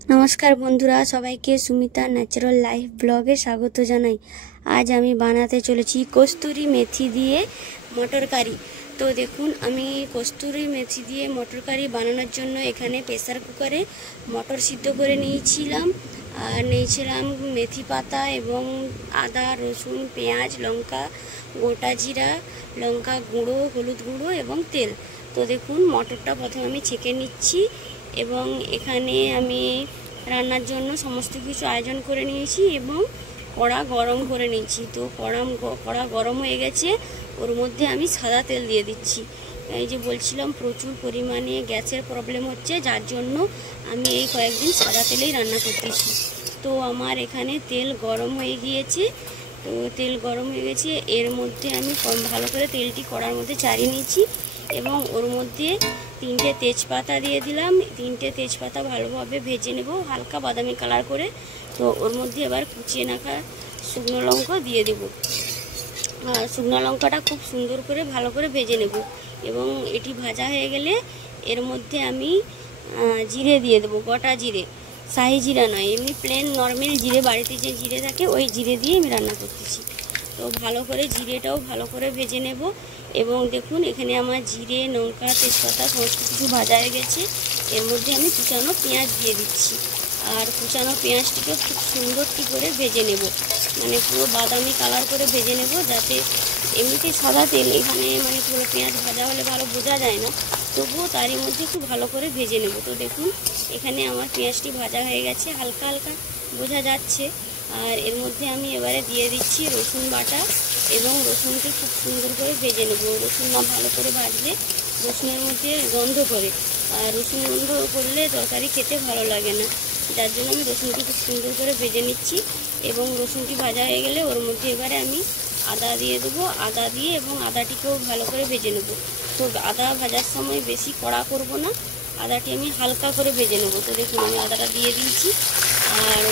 नमस्कार बंधुरा सबाइके सुमिता न्याचाराल लाइफ ब्लगे स्वागत जानाई। आज आमी बानाते चलेछि कस्तूरी मेथी दिए मटर कारी। तो देखुन आमी कस्तूरी मेथी दिए मटर कारी बानानोर जोन्नो एखाने प्रेसार कुकारे मटर सिद्ध करे निয়েছিলাম আর নিয়েছিলাম मेथी पाता एवं आदा रसुन पेঁয়াজ लंका गोटा जिरा लंका गुঁড়ো हलुद गुঁড়ো एवं तेल। तो देखुन मटरटा प्रथमे आमी छेके निচ্ছি এবং এখানে আমি রান্নার জন্য সমস্ত কিছু আয়োজন করে নিয়েছি এবং কড়া গরম করে নিয়েছি। তো কড়া গরম হয়ে গেছে, ওর মধ্যে আমি সাদা তেল দিয়ে দিচ্ছি। এই যে বলছিলাম প্রচুর পরিমাণে গ্যাসের প্রবলেম হচ্ছে, যার জন্য আমি এই কয়েকদিন সাদা তেলেই রান্না করতেছি। তো আমার এখানে তেল গরম হয়ে গিয়েছে। তো তেল গরম হয়ে গেছে, এর মধ্যে আমি ভালো করে তেলটি কড়ার মধ্যে চাড়িয়ে নিয়েছি এবং ওর মধ্যে 3টে তেজপাতা দিয়ে দিলাম। 3টে তেজপাতা ভালোভাবে ভেজে নেব হালকা বাদামি কালার করে। তো ওর মধ্যে এবার কুচিয়ে রাখা শুকনো লঙ্কা দিয়ে দেব। আর শুকনো লঙ্কাটা খুব সুন্দর করে ভালো করে ভেজে নেব এবং এটি ভাজা হয়ে গেলে এর মধ্যে আমি জিরে দিয়ে দেবো, গোটা জিরে, শাহি জিরা নয়, এমনি প্লেন নর্মাল জিরে, বাড়িতে যে জিরে থাকে ওই জিরে দিয়ে আমি রান্না করতেছি। তো ভালো করে জিরেটাও ভালো করে ভেজে নেব এবং দেখুন এখানে আমার জিরে লঙ্কা তেজপাতা সমস্ত কিছু ভাজা হয়ে গেছে। এর মধ্যে আমি কুচানো পেঁয়াজ দিয়ে দিচ্ছি আর কুচানো পেঁয়াজটিকে খুব সুন্দর করে ভেজে নেব, মানে পুরো বাদামি কালার করে ভেজে নেব, যাতে এমনিতেই সাদা তেল, এখানে মানে পুরো পেঁয়াজ ভাজা হলে ভালো বোঝা যায় না, তবুও তারই মধ্যে খুব ভালো করে ভেজে নেব। তো দেখুন এখানে আমার পেঁয়াজটি ভাজা হয়ে গেছে, হালকা হালকা বোঝা যাচ্ছে। আর এর মধ্যে আমি এবারে দিয়ে দিচ্ছি রসুন বাটা এবং রসুনকে খুব সুন্দর করে ভেজে নেব। রসুন না ভালো করে ভাজলে রসুনের মধ্যে গন্ধ করে, আর রসুন গন্ধ করলে তরকারি খেতে ভালো লাগে না, যার জন্য আমি রসুনটি খুব সুন্দর করে ভেজে নিচ্ছি। এবং রসুনটি ভাজা হয়ে গেলে ওর মধ্যে এবারে আমি আদা দিয়ে দেবো, আদা দিয়ে এবং আদাটিকেও ভালো করে ভেজে নেব। তো আদা ভাজার সময় বেশি কড়া করব না, আদাটি আমি হালকা করে ভেজে নেব। তো দেখুন আমি আদাটা দিয়ে দিয়েছি। আর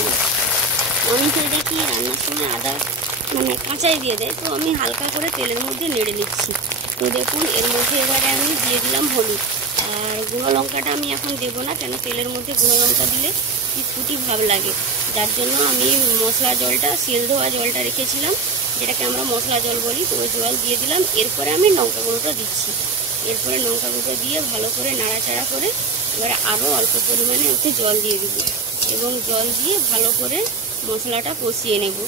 অনেকে দেখি রান্নার সময় আদা মানে কাঁচাই দিয়ে দেয়, তো আমি হালকা করে তেলের মধ্যে নেড়ে নিচ্ছি। তো দেখুন এর মধ্যে এবারে আমি দিয়ে দিলাম হলুদ। আর গুঁড়ো লঙ্কাটা আমি এখন দেবো না, কেন তেলের মধ্যে গুঁড়ো লঙ্কা দিলে ফুটি ভাব লাগে, যার জন্য আমি মশলা জলটা, সেল ধোয়া জলটা রেখেছিলাম, যেটাকে আমরা মশলা জল বলি, তো ওই জল দিয়ে দিলাম। এরপরে আমি লঙ্কা গুঁড়োটা দিচ্ছি। এরপরে লঙ্কা গুঁড়ো দিয়ে ভালো করে নাড়াচাড়া করে এবারে আরও অল্প পরিমাণে ওতে জল দিয়ে দেবো এবং জল দিয়ে ভালো করে মশলাটা কষিয়ে নেব।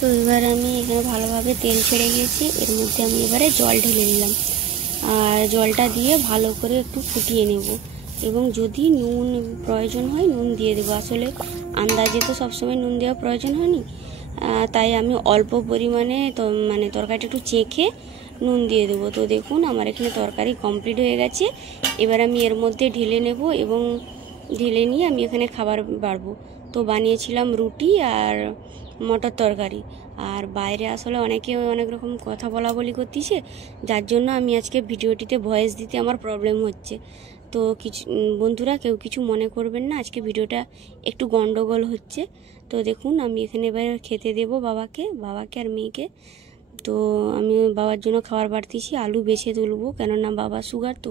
তো এবার আমি এখানে ভালোভাবে তেল ছেড়ে গিয়েছি, এর মধ্যে আমি এবারে জল ঢেলে দিলাম আর জলটা দিয়ে ভালো করে একটু ফুটিয়ে নেব এবং যদি নুন প্রয়োজন হয় নুন দিয়ে দেবো। আসলে আন্দাজে তো সবসময় নুন দেওয়া প্রয়োজন হয়নি, তাই আমি অল্প পরিমাণে মানে তরকারিটা একটু চেখে নুন দিয়ে দেবো। তো দেখুন আমার এখানে তরকারি কমপ্লিট হয়ে গেছে। এবার আমি এর মধ্যে ঢেলে নেব এবং ঢেলে নিয়ে আমি এখানে খাবার বাড়বো। তো বানিয়েছিলাম রুটি আর মটর তরকারি। আর বাইরে আসলে অনেকে অনেক রকম কথা বলাবলি করতেছে, যার জন্য আমি আজকে ভিডিওটিতে ভয়েস দিতে আমার প্রবলেম হচ্ছে। তো কিছু বন্ধুরা কেউ কিছু মনে করবেন না, আজকে ভিডিওটা একটু গন্ডগোল হচ্ছে। তো দেখুন আমি এখানে এবার খেতে দেব বাবাকে আর মেয়েকে। তো আমি বাবার জন্য খাবার বাড়তেছি, আলু বেছে তুলবো, কেননা বাবা সুগার, তো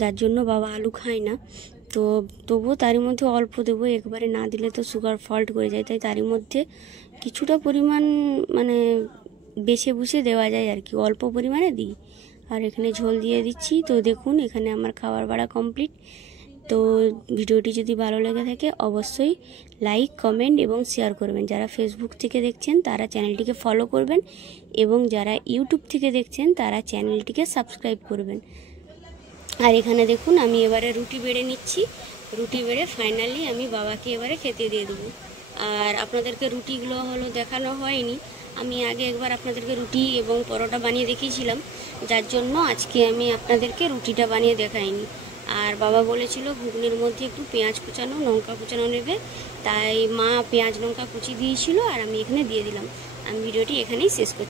যার জন্য বাবা আলু খায় না। তো তবুও তারই মধ্যে অল্প দেবো, একবারে না দিলে তো সুগার ফল্ট করে যায়, তাই তারই মধ্যে কিছুটা পরিমাণ মানে বেছে বুছে দেওয়া যায় আর কি, অল্প পরিমাণে দিই। আর এখানে ঝোল দিয়ে দিচ্ছি। তো দেখুন এখানে আমার খাবার বাড়া কমপ্লিট। তো ভিডিওটি যদি ভালো লেগে থাকে অবশ্যই লাইক, কমেন্ট এবং শেয়ার করবেন। যারা ফেসবুক থেকে দেখছেন তারা চ্যানেলটিকে ফলো করবেন, এবং যারা ইউটিউব থেকে দেখছেন তারা চ্যানেলটিকে সাবস্ক্রাইব করবেন। আর এখানে দেখুন আমি এবারে রুটি বেড়ে নিচ্ছি। রুটি বেড়ে ফাইনালি আমি বাবাকে এবারে খেতে দিয়ে দেবো। আর আপনাদেরকে রুটিগুলো হলো দেখানো হয়নি, আমি আগে একবার আপনাদেরকে রুটি এবং পরোটা বানিয়ে দেখিয়েছিলাম, যার জন্য আজকে আমি আপনাদেরকে রুটিটা বানিয়ে দেখাইনি। আর বাবা বলেছিল ঘুগনির মধ্যে একটু পেঁয়াজ কুচানো, লঙ্কা কুচানো নেবে, তাই মা পেঁয়াজ লঙ্কা কুচি দিয়েছিল আর আমি এখানে দিয়ে দিলাম। আমি ভিডিওটি এখানেই শেষ করছি।